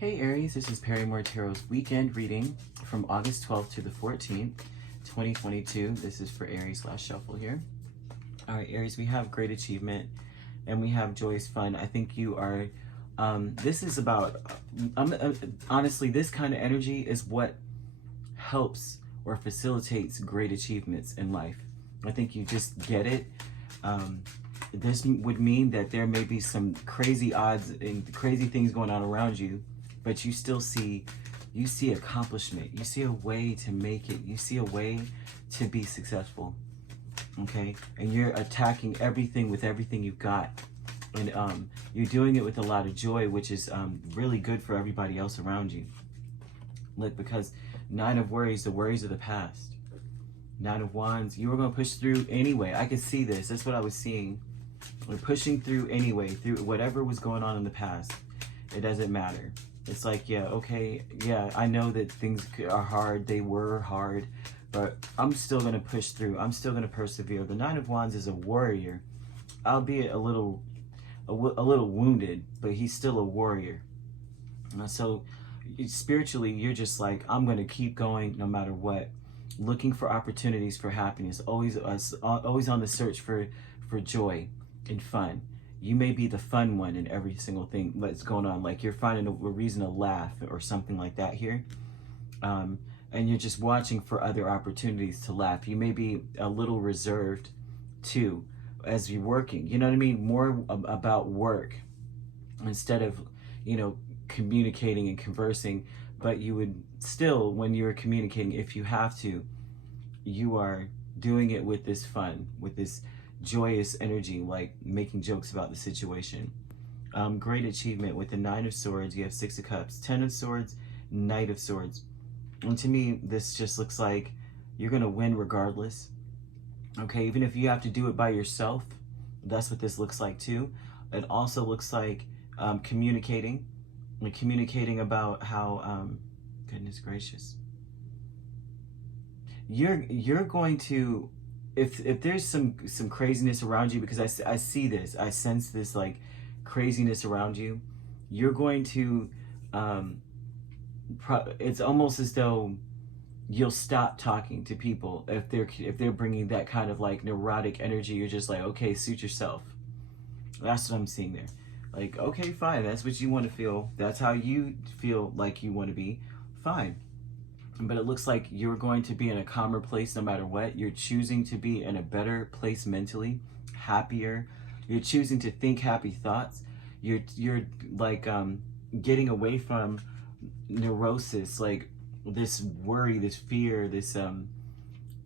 Hey Aries, this is Perrymore Tarot's weekend reading from August 12th to the 14th, 2022. This is for Aries last shuffle here. All right, Aries, we have great achievement and we have joyous fun. I think you are, this is about, honestly, this kind of energy is what helps or facilitates great achievements in life. I think you just get it. This would mean that there may be some crazy odds and crazy things going on around you, but you still see, accomplishment. You see a way to make it. You see a way to be successful, okay? And you're attacking everything with everything you've got. And you're doing it with a lot of joy, which is really good for everybody else around you. Look, because 9 of worries, the worries of the past. 9 of Wands, you were going to push through anyway. I could see this. That's what I was seeing. We're pushing through anyway, through whatever was going on in the past. It doesn't matter. It's like, yeah, okay, yeah, I know that things are hard. They were hard, but I'm still going to push through. I'm still going to persevere. The 9 of Wands is a warrior, albeit a little wounded, but he's still a warrior. So spiritually, you're just like, I'm going to keep going no matter what. Looking for opportunities for happiness, always on the search for joy and fun. You may be the fun one in every single thing that's going on. Like you're finding a reason to laugh or something like that here. And you're just watching for other opportunities to laugh. You may be a little reserved too as you're working. You know what I mean? More about work instead of, communicating and conversing. But you would still, when you're communicating, if you have to, you are doing it with this fun, with this joyous energy, like making jokes about the situation. Great achievement with the 9 of Swords. You have 6 of Cups, 10 of Swords, Knight of Swords. And to me, this just looks like you're going to win regardless. Okay, even if you have to do it by yourself, that's what this looks like too. It also looks like communicating about how, goodness gracious, you're going to, if there's some craziness around you, because I see this, I sense this like craziness around you, you're going to, it's almost as though you'll stop talking to people if they're bringing that kind of like neurotic energy. You're just like, okay, suit yourself. That's what I'm seeing there. Like, okay, fine, that's what you want to feel. That's how you feel like you want to be. Fine. But it looks like you're going to be in a calmer place no matter what. You're choosing to be in a better place mentally, happier. You're choosing to think happy thoughts. You're like getting away from neurosis, like this worry, this fear, this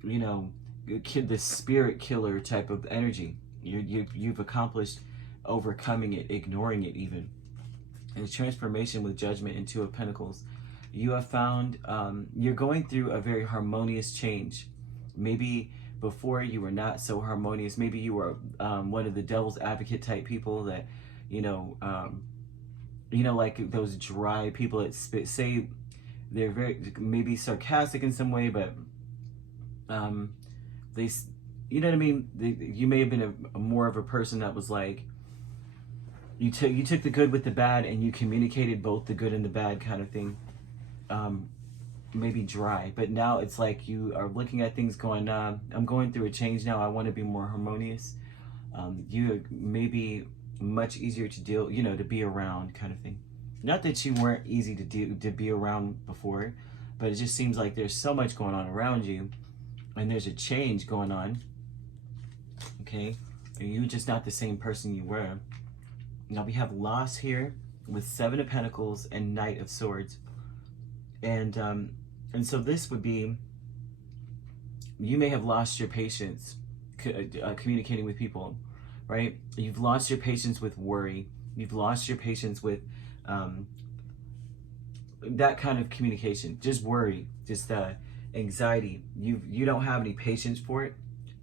this spirit killer type of energy. You've accomplished overcoming it, ignoring it even. And transformation with Judgment and 2 of Pentacles. You have found, you're going through a very harmonious change. Maybe before you were not so harmonious. Maybe you were one of the devil's advocate type people that, like those dry people that say they're very, maybe sarcastic in some way, but they, you know what I mean? You may have been more of a person that was like, you took the good with the bad and you communicated both the good and the bad kind of thing. Maybe dry, but now it's like you are looking at things going, I'm going through a change now. I want to be more harmonious. You may be much easier to deal, to be around kind of thing. Not that you weren't easy to be around before, but it just seems like there's so much going on around you and there's a change going on. Okay. And you're just not the same person you were. Now we have loss here with 7 of Pentacles and Knight of Swords. And so this would be, you may have lost your patience communicating with people, right? You've lost your patience with worry. You've lost your patience with that kind of communication. Just worry, just anxiety. You don't have any patience for it.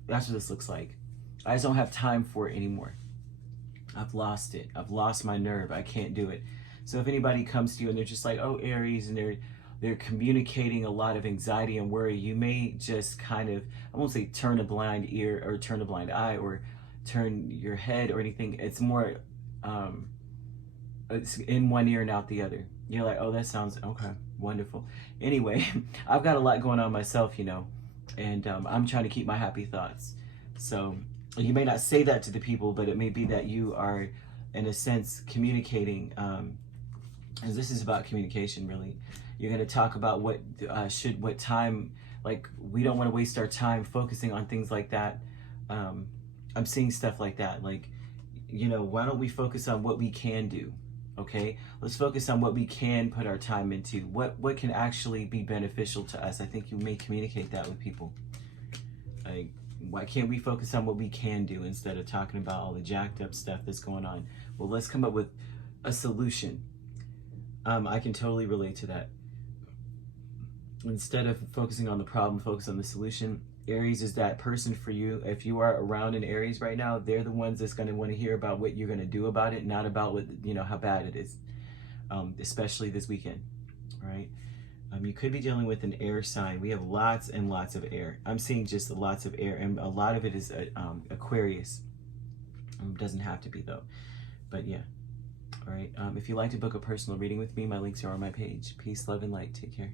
That's what this looks like. I just don't have time for it anymore. I've lost it. I've lost my nerve. I can't do it. So if anybody comes to you and they're just like, oh, Aries, and they're communicating a lot of anxiety and worry, you may just kind of, I won't say turn a blind ear or turn a blind eye or turn your head or anything. It's more it's in one ear and out the other. You're like, oh, that sounds okay, wonderful. Anyway, I've got a lot going on myself, you know, and I'm trying to keep my happy thoughts. So you may not say that to the people, but it may be that you are, in a sense, communicating, as this is about communication, really. You're going to talk about what time, like, we don't want to waste our time focusing on things like that. I'm seeing stuff like that, like, you know, why don't we focus on what we can do? Okay, let's focus on what we can put our time into. What can actually be beneficial to us? I think you may communicate that with people. Like, why can't we focus on what we can do instead of talking about all the jacked up stuff that's going on? Well, let's come up with a solution. I can totally relate to that. Instead of focusing on the problem, focus on the solution. Aries is that person for you. If you are around an Aries right now, they're the ones that's going to want to hear about what you're going to do about it, not about what, you know, how bad it is, especially this weekend, right? You could be dealing with an air sign. We have lots and lots of air. I'm seeing just lots of air, and a lot of it is Aquarius. Doesn't have to be, though, but yeah. All right. If you'd like to book a personal reading with me, my links are on my page. Peace, love, and light. Take care.